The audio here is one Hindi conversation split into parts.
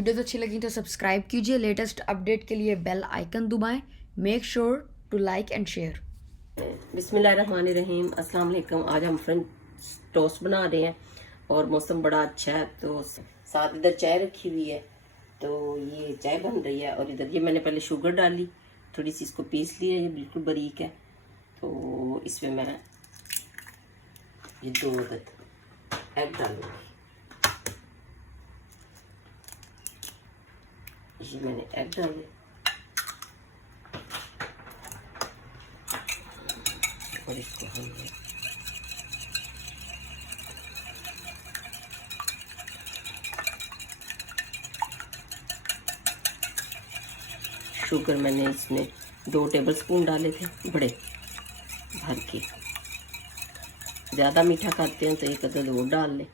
वीडियो तो अच्छी लगी तो सब्सक्राइब कीजिए, लेटेस्ट अपडेट के लिए बेल आइकन दबाएं। Make sure to like and share. बिस्मिल्लाहिर्रहमानिर्रहीम, अस्सलाम वालेकुम। आज हम फ्रेंच टोस्ट बना रहे हैं और मौसम बड़ा अच्छा है, तो साथ इधर चाय रखी हुई है। तो ये चाय बन रही है और इधर ये मैंने पहले शुगर डाली, थोड़ी सी इसको पीस लिया, ये बिल्कुल बारीक है। तो इसमें मैं ये 2 एग डालूंगी। ये मैंने एग डाले और इसको हम शुगर मैंने इसमें 2 टेबलस्पून डाले थे बड़े भर के। ज़्यादा मीठा खाते हैं तो एक अदद वो डाल लें।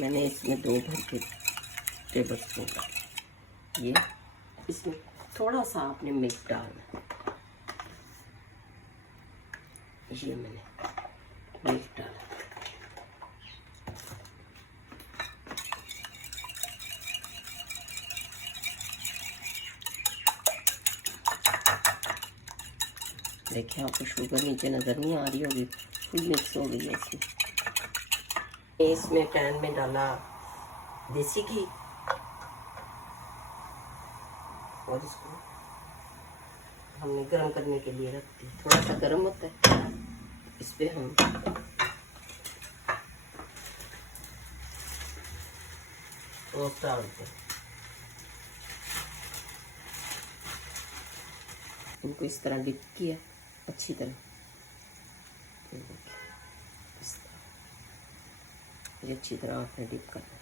मैंने इसमें 2 भर के टेबलस्पून डाले। ये इसमें थोड़ा सा आपने मिल्क डालना। ये मैंने मिल्क डाला। देखिए आपको शुगर नीचे नज़र नहीं आ रही होगी, फुल मिक्स हो गई है इसमें। इसमें पैन में डाला देसी घी और इसको हमने गर्म करने के लिए रख दी। थोड़ा सा गर्म होता है, इस पर हम टोस्ट डालते हैं। इनको इस तरह डिप किया अच्छी तरह। इस तरह ये अच्छी तरह आपने डिप करना।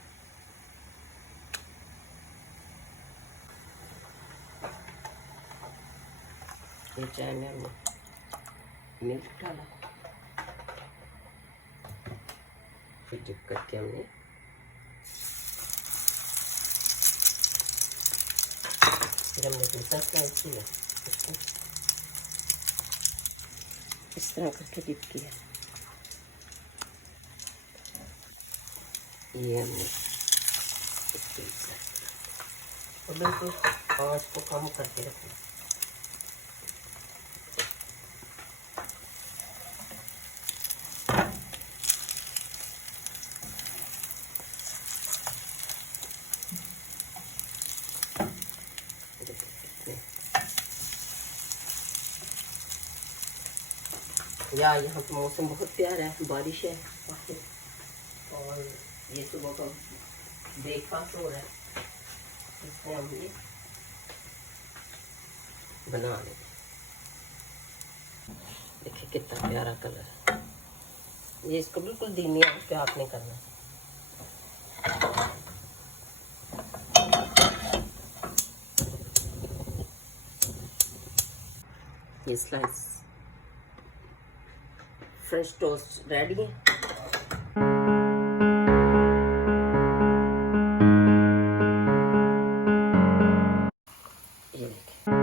ये चाय में हमने मिल्क डाला, फिर डिप करके हमने दूसरा फ्राई किया, इसको इस तरह करके डिप किया। ये हमने और बिल्कुल आँच को कम करके रखना। यार यहाँ तो मौसम बहुत प्यारा है, बारिश है और ये सुबह का ब्रेकफास्ट हो रहा है। इसमें हम ये बना लेते। देखिए कितना प्यारा कलर है। ये इसको बिल्कुल धीमी आंच पे आपने करना है। ये स्लाइस फ्रेश टोस्ट रेडी है। ये देखिए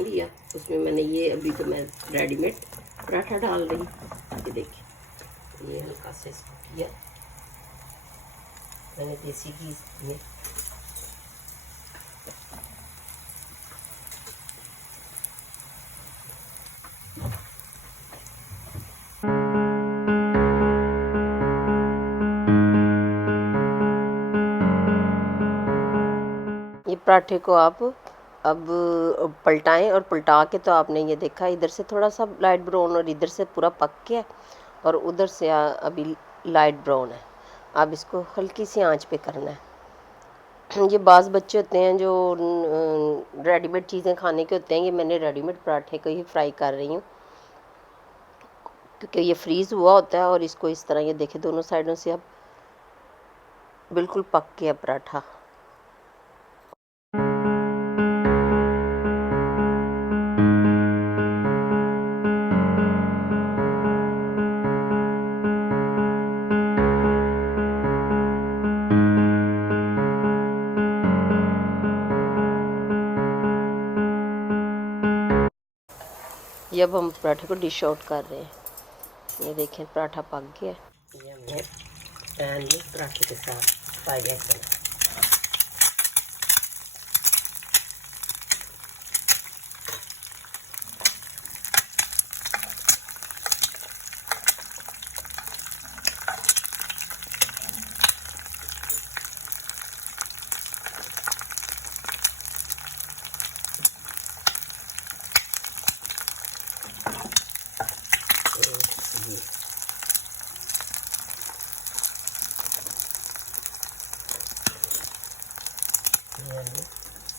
लिया। उसमें मैंने ये अभी तो मैं रेडीमेड पराठा डाल रही हूँ। ये देखिए ये हल्का से इसको किया मैंने देसी घी में। ये पराठे को आप अब पलटाएं और पलटा के तो आपने ये देखा इधर से थोड़ा सा लाइट ब्राउन और इधर से पूरा पक गया और उधर से अभी लाइट ब्राउन है। अब इसको हल्की सी आंच पे करना है। ये बाज़ बच्चे होते हैं जो रेडीमेड चीज़ें खाने के होते हैं, ये मैंने रेडीमेड पराठे को ही फ्राई कर रही हूँ क्योंकि ये फ्रीज़ हुआ होता है। और इसको इस तरह ये देखे दोनों साइडों से अब बिल्कुल पक गया पराठा। ये अब हम पराठे को डिश आउट कर रहे हैं। ये देखें पराठा पक गया। ये हमने पैन में पराठे के साथ फ्राई करना।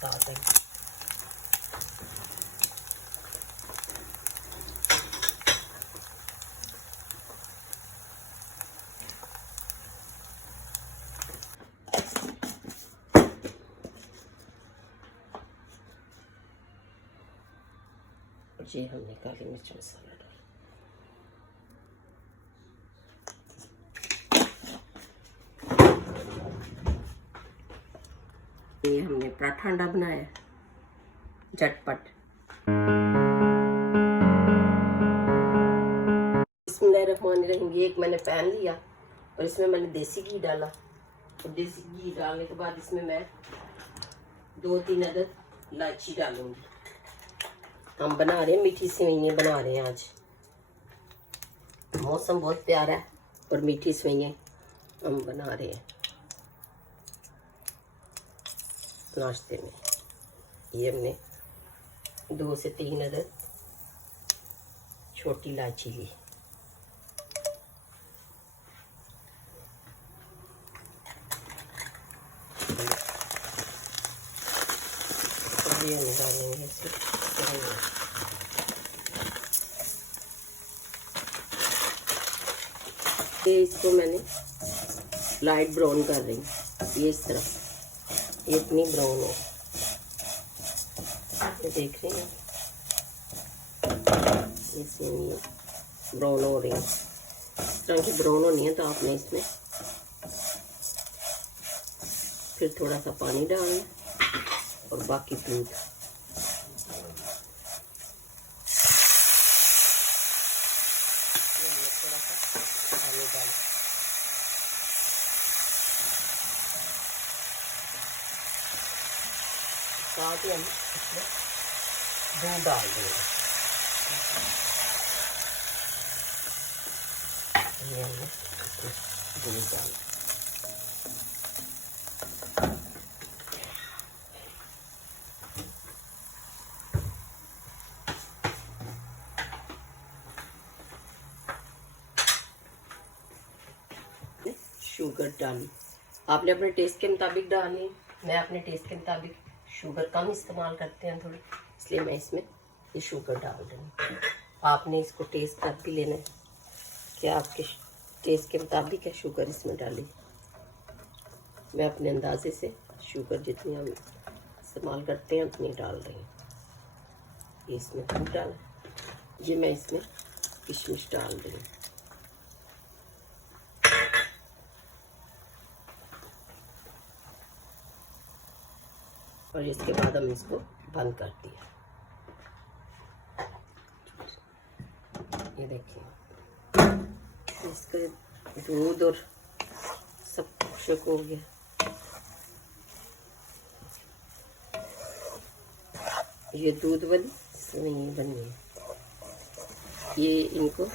साथ है और ये हमने काली मिर्च मसाला डाला। ये हमने पराठा अंडा बनाया झटपट। बिस्मिल्लाहिर्रहमानिर्रहीम। ये एक मैंने पैन लिया और इसमें मैंने देसी घी डाला और देसी घी डालने के बाद इसमें मैं 2-3 अदद इलायची डालूंगी। हम बना रहे हैं मीठी सेवइयाँ बना रहे हैं आज। मौसम बहुत प्यारा है और मीठी सेवइयाँ हम बना रहे हैं नाश्ते में। ये हमने 2 से 3 अदद छोटी इलायची ली। ये हम डालेंगे ये इसको मैंने लाइट ब्राउन कर रही हूँ। ये इस तरह ये इतनी ब्राउन हो, ये देख रहे हैं इसमें ये ब्राउन हो रही है। इस तरह की ब्राउन होनी है तो आपने इसमें फिर थोड़ा सा पानी डालना और बाकी दूध। थोड़ा सा पानी डाल साथ ही हम इसमें दूध डाल देंगे। ये हमने इसमें दूध डाल शुगर डाली। आपने अपने टेस्ट के मुताबिक डाली। मैं अपने टेस्ट के मुताबिक शुगर कम इस्तेमाल करते हैं थोड़ी, इसलिए मैं इसमें ये शुगर डाल रही हूँ। आपने इसको टेस्ट कर भी लेना है कि आपके टेस्ट के मुताबिक है शुगर इसमें डाली। मैं अपने अंदाजे से शुगर जितनी हम इस्तेमाल करते हैं उतनी डाल रही हूँ। ये इसमें दूध डाला। ये मैं इसमें किशमिश डाल रही हूँ। और इसके बाद हम इसको बंद कर दिया। ये देखिए इसका दूध और सब खुशक हो गया। ये दूध वाली सेवइयाँ बनी है। ये इनको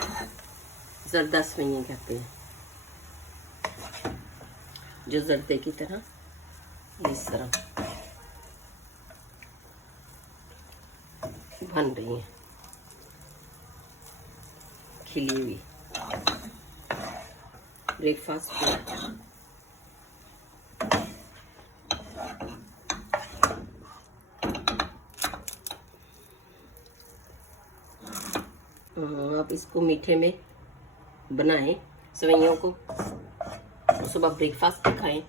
जर्दा सेवइयाँ कहते हैं, जो जर्दे की तरह इस तरह बन रही हैं खिली हुई। ब्रेकफास्ट आप इसको मीठे में बनाएं सेवइयों को, सुबह ब्रेकफास्ट पे खाएं।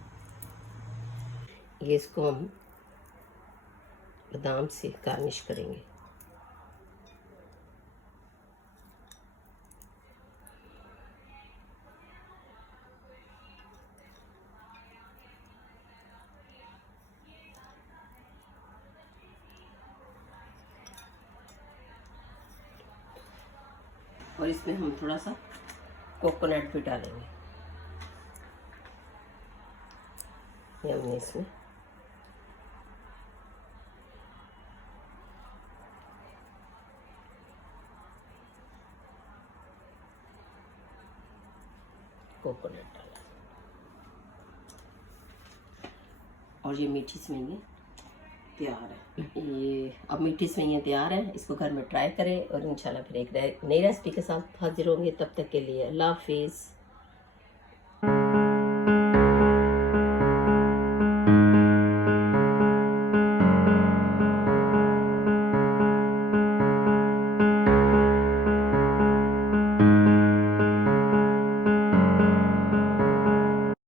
ये इसको हम बादाम से गार्निश करेंगे। और इसमें हम थोड़ा सा कोकोनट भी डालेंगे। ये हमने इसमें कोकोनट डाला और ये मीठी सेवइयाँ तैयार है। ये अब मीठी सेवइयाँ तैयार हैं, इसको घर में ट्राई करें और इंशाल्लाह फिर एक नई रेसिपी के साथ हाजिर होंगे। तब तक के लिए अल्लाह हाफिज़।